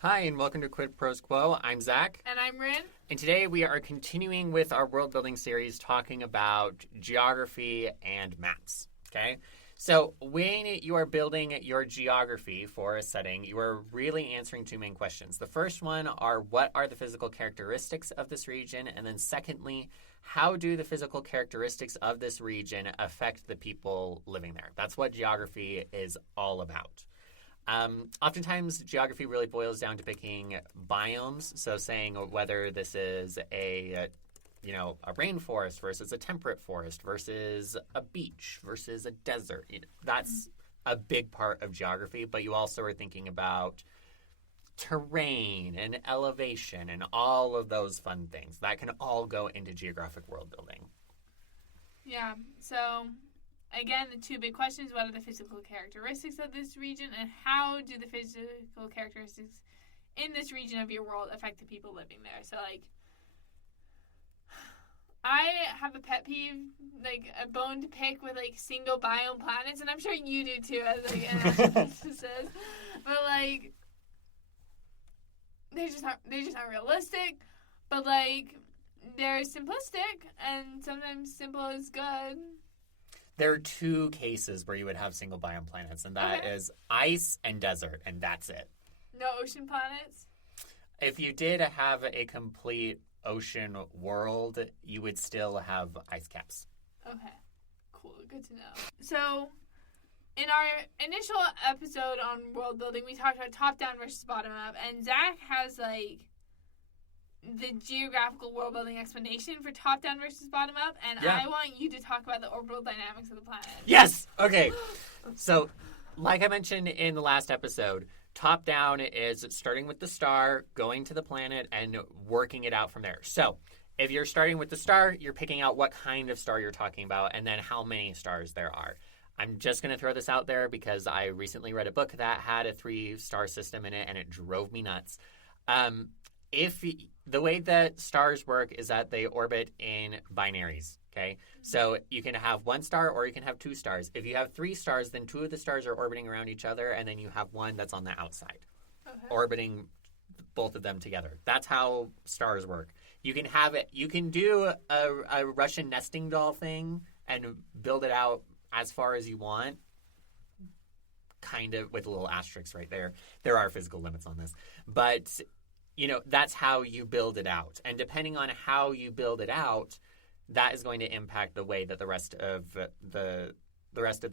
Hi, and welcome to Quid Pros Quo. I'm Zach. And I'm Rin. And today we are continuing with our world building series talking about geography and maps. Okay? So, when you are building your geography for a setting, you are really answering two main questions. The first one are what are the physical characteristics of this region? And then, secondly, how do the physical characteristics of this region affect the people living there? That's what geography is all about. Oftentimes, geography really boils down to picking biomes. So, saying whether this is a rainforest versus a temperate forest versus a beach versus a desert. That's a big part of geography. But you also are thinking about terrain and elevation and all of those fun things that can all go into geographic world building. Yeah. So, again, the two big questions: what are the physical characteristics of this region, and how do the physical characteristics in this region of your world affect the people living there? So, I have a pet peeve, a bone to pick with single biome planets, and I'm sure you do too, as an astrophysicist. But they're just not realistic. But they're simplistic, and sometimes simple is good. There are two cases where you would have single biome planets, and that is ice and desert, and that's it. No ocean planets? If you did have a complete ocean world, you would still have ice caps. Okay, cool, good to know. So, in our initial episode on world building, we talked about top-down versus bottom-up, and Zach has, the geographical world building explanation for top-down versus bottom-up, and I want you to talk about the orbital dynamics of the planet. Yes! Okay. So, like I mentioned in the last episode, top-down is starting with the star, going to the planet, and working it out from there. So, if you're starting with the star, you're picking out what kind of star you're talking about, and then how many stars there are. I'm just going to throw this out there because I recently read a book that had a 3-star system in it, and it drove me nuts. The way that stars work is that they orbit in binaries, okay? So you can have 1 star or you can have 2 stars. If you have 3 stars, then 2 of the stars are orbiting around each other, and then you have 1 that's on the outside, orbiting both of them together. That's how stars work. You can have it. You can do a Russian nesting doll thing and build it out as far as you want, kind of with a little asterisk right there. There are physical limits on this, but that's how you build it out. And depending on how you build it out, that is going to impact the way that the rest of the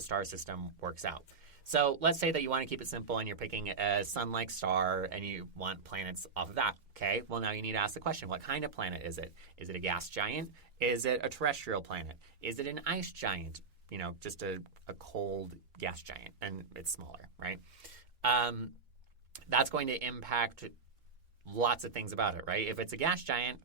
star system works out. So let's say that you want to keep it simple and you're picking a sun-like star and you want planets off of that. Okay, well, now you need to ask the question, what kind of planet is it? Is it a gas giant? Is it a terrestrial planet? Is it an ice giant? Just a cold gas giant, and it's smaller, right? That's going to impact lots of things about it, right? If it's a gas giant,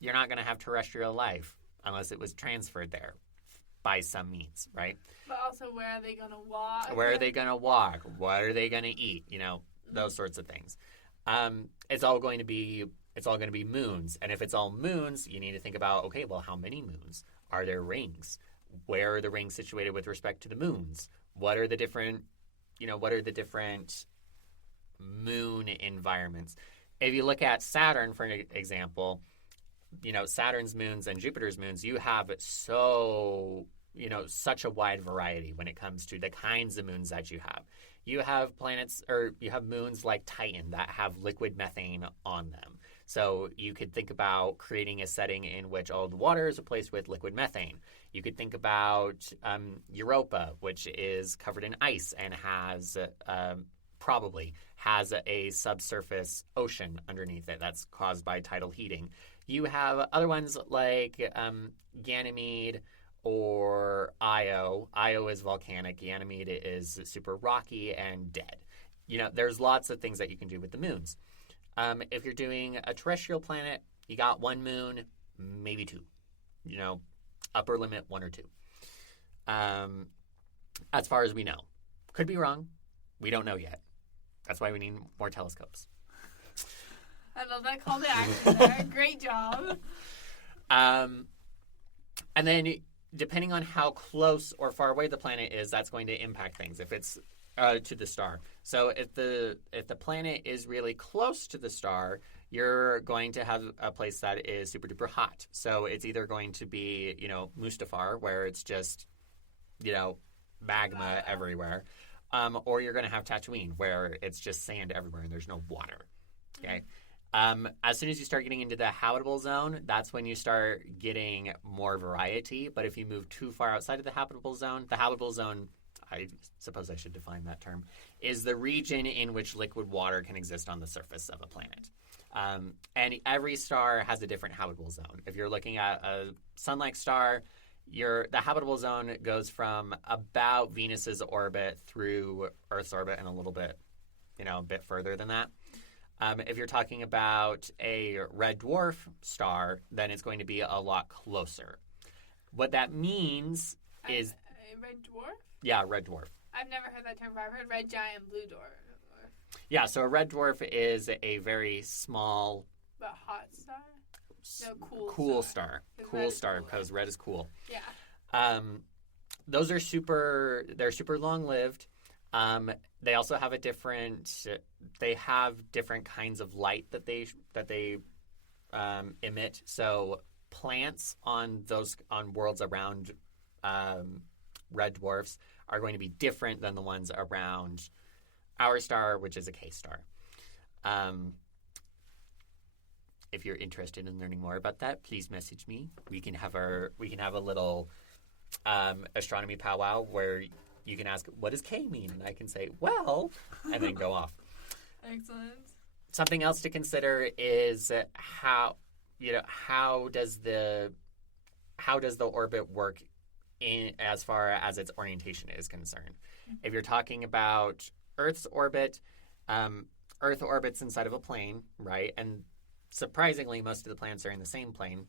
you're not going to have terrestrial life unless it was transferred there by some means, right? But also, where are they going to walk? Where are they going to walk? What are they going to eat? Those sorts of things. It's all going to be moons, and if it's all moons, you need to think about, okay, well, how many moons? Are there rings? Where are the rings situated with respect to the moons? What are the different moon environments? If you look at Saturn, for example, Saturn's moons and Jupiter's moons, you have such a wide variety when it comes to the kinds of moons that you have. You have planets, or you have moons like Titan that have liquid methane on them. So you could think about creating a setting in which all the water is replaced with liquid methane. You could think about Europa, which is covered in ice and probably has a subsurface ocean underneath it that's caused by tidal heating. You have other ones like Ganymede or Io. Io is volcanic. Ganymede is super rocky and dead. There's lots of things that you can do with the moons. If you're doing a terrestrial planet, you got 1 moon, maybe 2. Upper limit 1 or 2. As far as we know. Could be wrong. We don't know yet. That's why we need more telescopes. I love that call to action there. Great job. And then depending on how close or far away the planet is, that's going to impact things. If it's To the star. So if the planet is really close to the star, you're going to have a place that is super duper hot. So it's either going to be, Mustafar, where it's just, magma everywhere, or you're going to have Tatooine, where it's just sand everywhere and there's no water. Okay. As soon as you start getting into the habitable zone, that's when you start getting more variety. But if you move too far outside of the habitable zone, I suppose I should define that term, is the region in which liquid water can exist on the surface of a planet. And every star has a different habitable zone. If you're looking at a sun-like star, the habitable zone goes from about Venus's orbit through Earth's orbit and a little bit, a bit further than that. If you're talking about a red dwarf star, then it's going to be a lot closer. What that means is... A red dwarf? Yeah, red dwarf. I've never heard that term before. I've heard red giant, blue dwarf. Yeah, so a red dwarf is a very small... But hot star? No, cool star. Cool star, because red is cool. Yeah. Those are they're super long-lived. They also have they have different kinds of light that they emit. So plants on worlds around red dwarfs are going to be different than the ones around our star, which is a K star. If you're interested in learning more about that, please message me. We can have a little astronomy powwow where you can ask, what does K mean? And I can say, well, and then go off. Excellent. Something else to consider is how does the orbit work in as far as its orientation is concerned. If you're talking about Earth's orbit, Earth orbits inside of a plane, right? And surprisingly, most of the planets are in the same plane,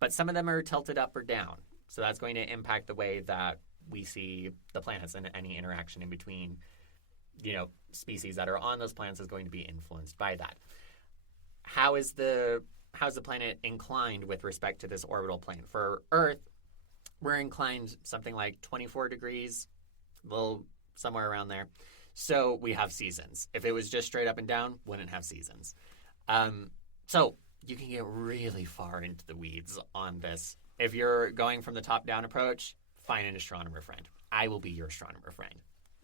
but some of them are tilted up or down. So that's going to impact the way that we see the planets, and any interaction in between, species that are on those planets is going to be influenced by that. How's the planet inclined with respect to this orbital plane? For Earth, we're inclined something like 24 degrees, somewhere around there. So we have seasons. If it was just straight up and down, wouldn't have seasons. So you can get really far into the weeds on this. If you're going from the top-down approach, find an astronomer friend. I will be your astronomer friend.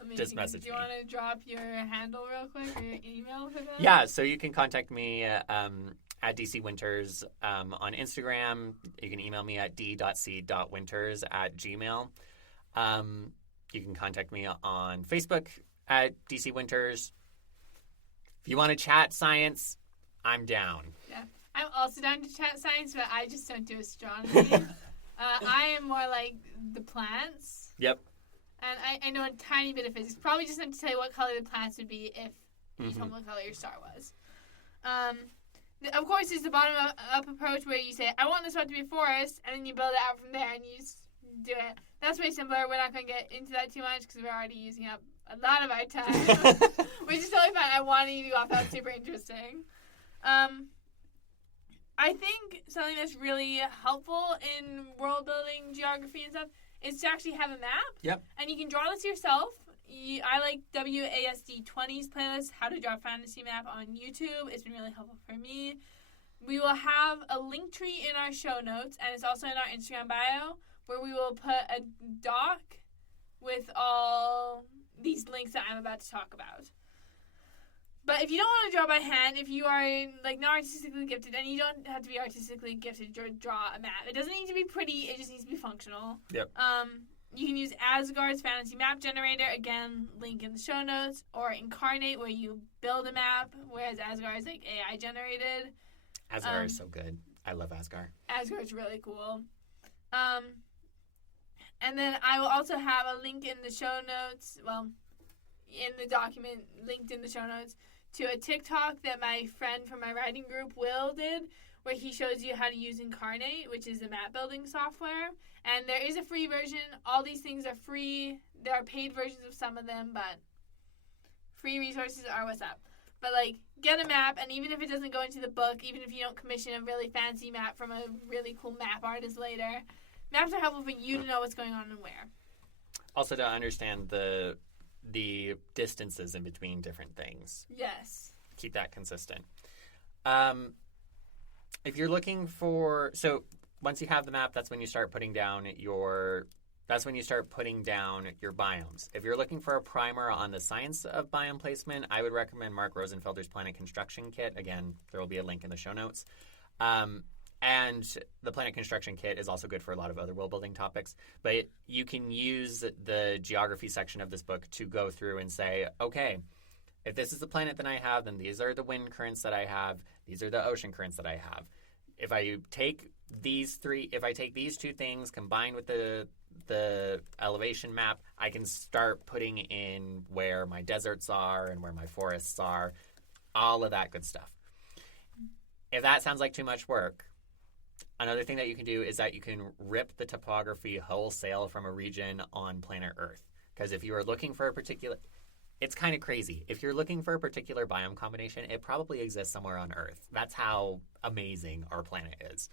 Amazing. Just message me. Do you want to drop your handle real quick or your email for that? Yeah, so you can contact me at DC Winters on Instagram. You can email me at d.c.winters@gmail. You can contact me on Facebook at DC Winters. If you want to chat science, I'm down. Yeah, I'm also down to chat science, but I just don't do astronomy. I am more like the plants. Yep. And I know a tiny bit of physics. Probably just enough to tell you what color the plants would be if you told me what color your star was. Of course, there's the bottom-up approach where you say, I want this one to be a forest, and then you build it out from there, and you just do it. That's way simpler. We're not going to get into that too much because we're already using up a lot of our time, which is totally fine. I wanted you to go off. That's super interesting. I think something that's really helpful in world building, geography, and stuff is to actually have a map. Yep. And you can draw this yourself. I like WASD20's playlist, How to Draw a Fantasy Map, on YouTube. It's been really helpful for me. We will have a link tree in our show notes, and it's also in our Instagram bio, where we will put a doc with all these links that I'm about to talk about. But if you don't want to draw by hand, if you are not artistically gifted, and you don't have to be artistically gifted to draw a map. It doesn't need to be pretty, it just needs to be functional. Yep. You can use Asgard's Fantasy Map Generator, again, link in the show notes, or Incarnate, where you build a map, whereas Asgard is AI generated. Asgard is so good. I love Asgard. Asgard's really cool. And then I will also have a link in the show notes, in the document linked in the show notes, to a TikTok that my friend from my writing group, Will, did, where he shows you how to use Incarnate, which is the map building software. And there is a free version. All these things are free. There are paid versions of some of them, but free resources are what's up. But, get a map, and even if it doesn't go into the book, even if you don't commission a really fancy map from a really cool map artist later, maps are helpful for you to know what's going on and where. Also to understand the the distances in between different things. Yes. Keep that consistent. If you're looking for, so once you have the map, that's when you start putting down your biomes. If you're looking for a primer on the science of biome placement, I would recommend Mark Rosenfelder's Planet Construction Kit. Again, there will be a link in the show notes. And the Planet Construction Kit is also good for a lot of other world building topics. But you can use the geography section of this book to go through and say, okay, if this is the planet that I have, then these are the wind currents that I have. These are the ocean currents that I have. If I take these two things combined with the elevation map, I can start putting in where my deserts are and where my forests are, all of that good stuff. If that sounds like too much work, another thing that you can do is that you can rip the topography wholesale from a region on planet Earth. Because if you are looking for a particular... It's kind of crazy. If you're looking for a particular biome combination, it probably exists somewhere on Earth. That's how amazing our planet is.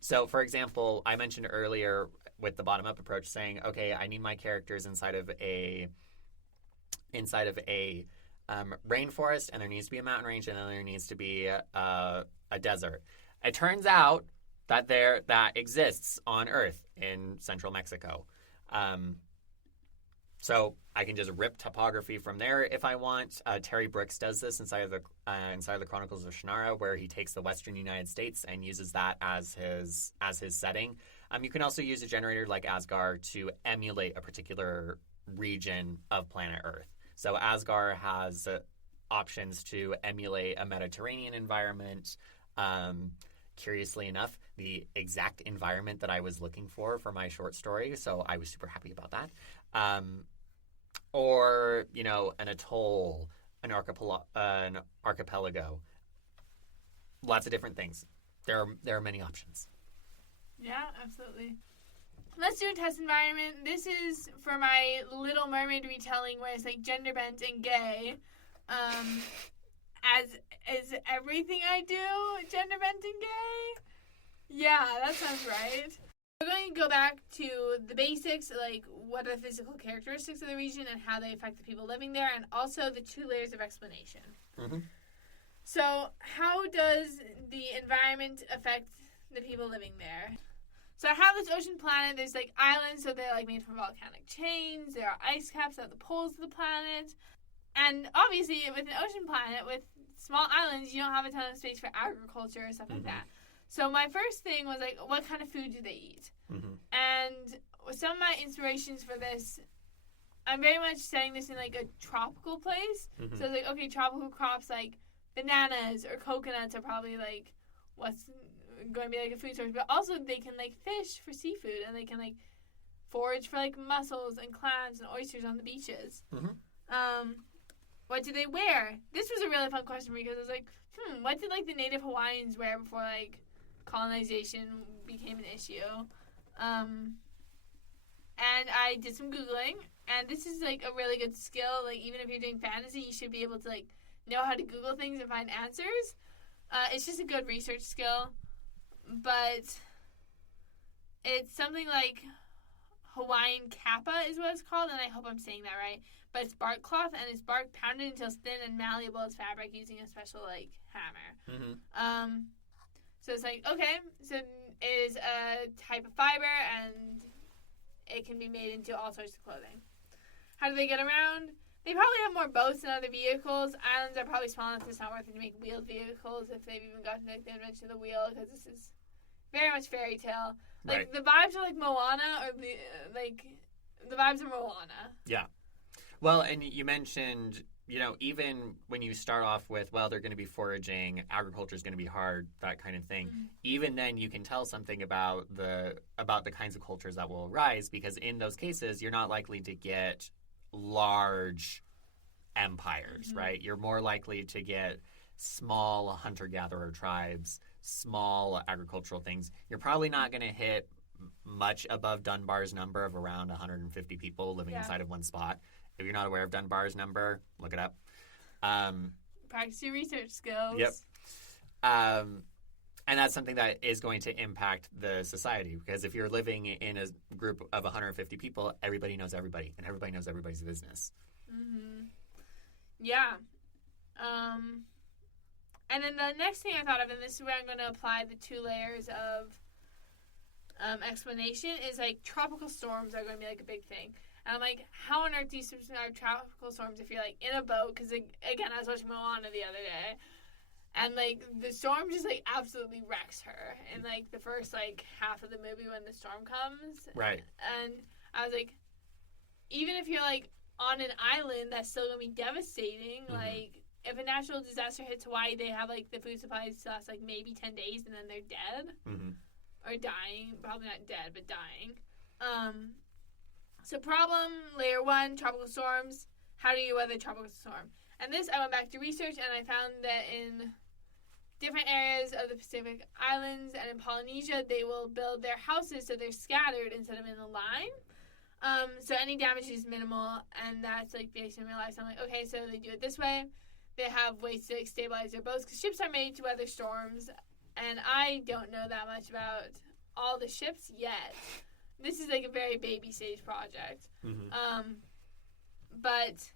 So, for example, I mentioned earlier with the bottom-up approach saying, okay, I need my characters inside of a rainforest, and there needs to be a mountain range, and then there needs to be a desert. It turns out that that exists on Earth in central Mexico. So I can just rip topography from there if I want. Terry Brooks does this inside of the Chronicles of Shannara, where he takes the Western United States and uses that as his setting. You can also use a generator like Asgard to emulate a particular region of planet Earth. So Asgard has options to emulate a Mediterranean environment. Curiously enough, the exact environment that I was looking for my short story, so I was super happy about that. Or, an atoll, an archipelago. Lots of different things. There are many options. Yeah, absolutely. Let's do a test environment. This is for my Little Mermaid retelling where it's like gender bent and gay. As is everything I do gender bent and gay? Yeah, that sounds right. We're going to go back to the basics, like what are the physical characteristics of the region and how they affect the people living there, and also the 2 layers of explanation. Mm-hmm. So how does the environment affect the people living there? So I have this ocean planet. There's like islands, so they're like made from volcanic chains. There are ice caps at the poles of the planet. And obviously with an ocean planet with small islands, you don't have a ton of space for agriculture or stuff like that. So my first thing was like, what kind of food do they eat? Mm-hmm. And some of my inspirations for this, I'm very much setting this in like a tropical place. Mm-hmm. So it's like, okay, tropical crops like bananas or coconuts are probably like what's going to be like a food source. But also they can like fish for seafood, and they can like forage for like mussels and clams and oysters on the beaches. Mm-hmm. What do they wear? This was a really fun question because I was like, what did like the native Hawaiians wear before like colonization became an issue? And I did some Googling, and this is like a really good skill. Like even if you're doing fantasy, you should be able to like know how to Google things and find answers. It's just a good research skill, but it's something like Hawaiian kappa is what it's called, and I hope I'm saying that right. But it's bark cloth, and it's bark pounded until it's thin and malleable as fabric using a special like hammer. Mm-hmm. So it's like, okay, so it is a type of fiber, and it can be made into all sorts of clothing. How do they get around? They probably have more boats than other vehicles. Islands are probably small enough it's not worth it to make wheeled vehicles if they've even gotten like the invention of the wheel, because this is very much fairy tale. Like, the vibes are like Moana, or the vibes are Moana. Yeah. Well, and you mentioned, even when you start off with, well, they're going to be foraging, agriculture is going to be hard, that kind of thing. Mm-hmm. Even then, you can tell something about the kinds of cultures that will arise, because in those cases, you're not likely to get large empires, mm-hmm. right? You're more likely to get small hunter-gatherer tribes, small agricultural things. You're probably not going to hit much above Dunbar's number of around 150 people living inside of one spot. If you're not aware of Dunbar's number, look it up. Practice your research skills. Yep. And that's something that is going to impact the society, because if you're living in a group of 150 people, everybody knows everybody, and everybody knows everybody's business. Mm-hmm. Yeah. And then the next thing I thought of, and this is where I'm going to apply the 2 layers of explanation, is like tropical storms are going to be like a big thing. And I'm like, how on earth do you survive tropical storms if you're like in a boat? Because again, I was watching Moana the other day, and like the storm just like absolutely wrecks her in like the first like half of the movie when the storm comes. Right. And I was like, even if you're like on an island, that's still gonna be devastating. Mm-hmm. Like, if a natural disaster hits Hawaii, they have like the food supplies last like maybe 10 days, and then they're dead. Mm-hmm. Or dying. Probably not dead, but dying. So problem, layer 1, tropical storms. How do you weather a tropical storm? And this, I went back to research, and I found that in different areas of the Pacific Islands and in Polynesia, they will build their houses so they're scattered instead of in a line. So any damage is minimal, and that's like based in real life. So I'm like, okay, so they do it this way. They have ways to like, stabilize their boats, because ships are made to weather storms, and I don't know that much about all the ships yet. This is like a very baby stage project. Mm-hmm. But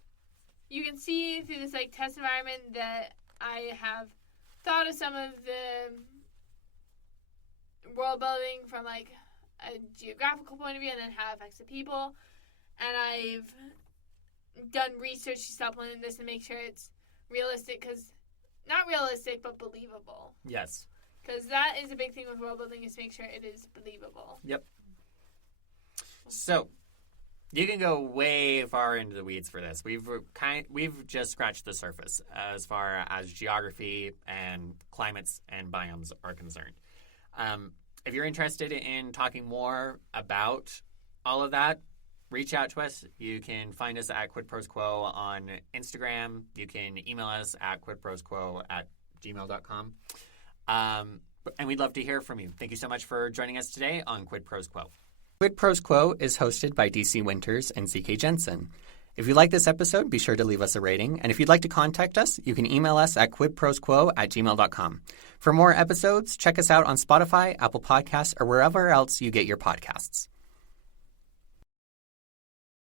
you can see through this like test environment that I have thought of some of the world building from like a geographical point of view, and then how it affects the people. And I've done research to supplement this and make sure it's realistic, because not realistic, but believable. Yes. Because that is a big thing with world building, is make sure it is believable. Yep. So, you can go way far into the weeds for this. We've just scratched the surface as far as geography and climates and biomes are concerned. If you're interested in talking more about all of that, reach out to us. You can find us at Quid Pros Quo on Instagram. You can email us at quidprosquo@gmail.com. And we'd love to hear from you. Thank you so much for joining us today on Quid Pros Quo. Quid Pros Quo is hosted by DC Winters and CK Jensen. If you like this episode, be sure to leave us a rating. And if you'd like to contact us, you can email us at quidprosquo@gmail.com. For more episodes, check us out on Spotify, Apple Podcasts, or wherever else you get your podcasts.